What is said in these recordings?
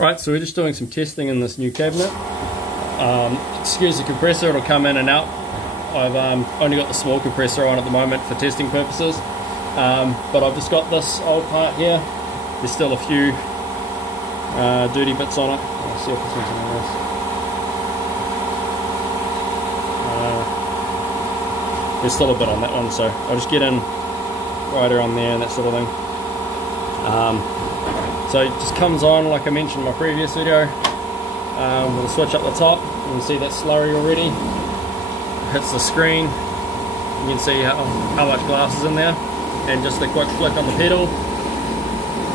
Right, so we're just doing some testing in this new cabinet. Excuse the compressor, it'll come in and out. I've only got the small compressor on at the moment for testing purposes, but I've just got this old part here. There's still a few dirty bits on it. Let's see if this one's on this. There's still a bit on that one, so I'll just get in right around there and that sort of thing. So it just comes on like I mentioned in my previous video. We'll switch up the top. You can see that slurry already. Hits the screen. You can see how much glass is in there. And just a quick flick on the pedal.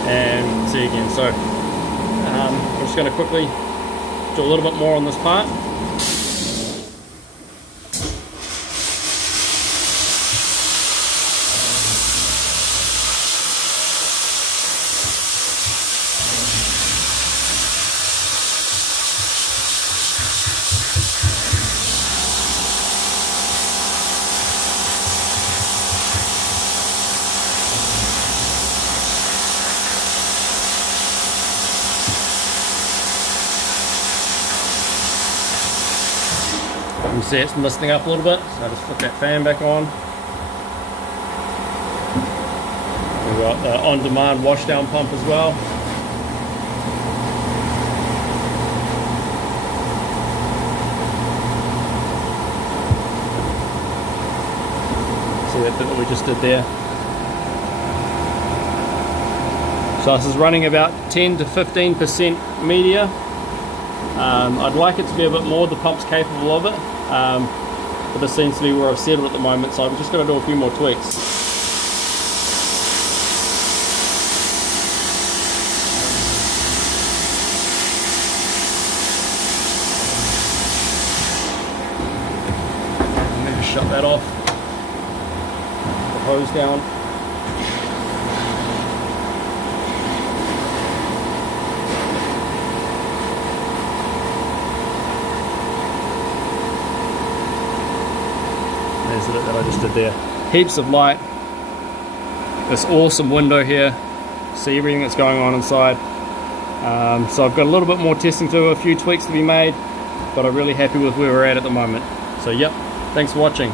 And see again. So I'm just going to quickly do a little bit more on this part. You can see it's misting up a little bit, so I'll just put that fan back on. We've got the on-demand washdown pump as well. See that bit that we just did there. So this is running about 10 to 15% media. I'd like it to be a bit more, the pump's capable of it, but this seems to be where I've settled at the moment, so I'm just going to do a few more tweaks. And then just shut that off, the hose down. There's the bit that I just did there. Heaps of light. This awesome window here. See everything that's going on inside. So I've got a little bit more testing to do, a few tweaks to be made, but I'm really happy with where we're at the moment. So yep, thanks for watching.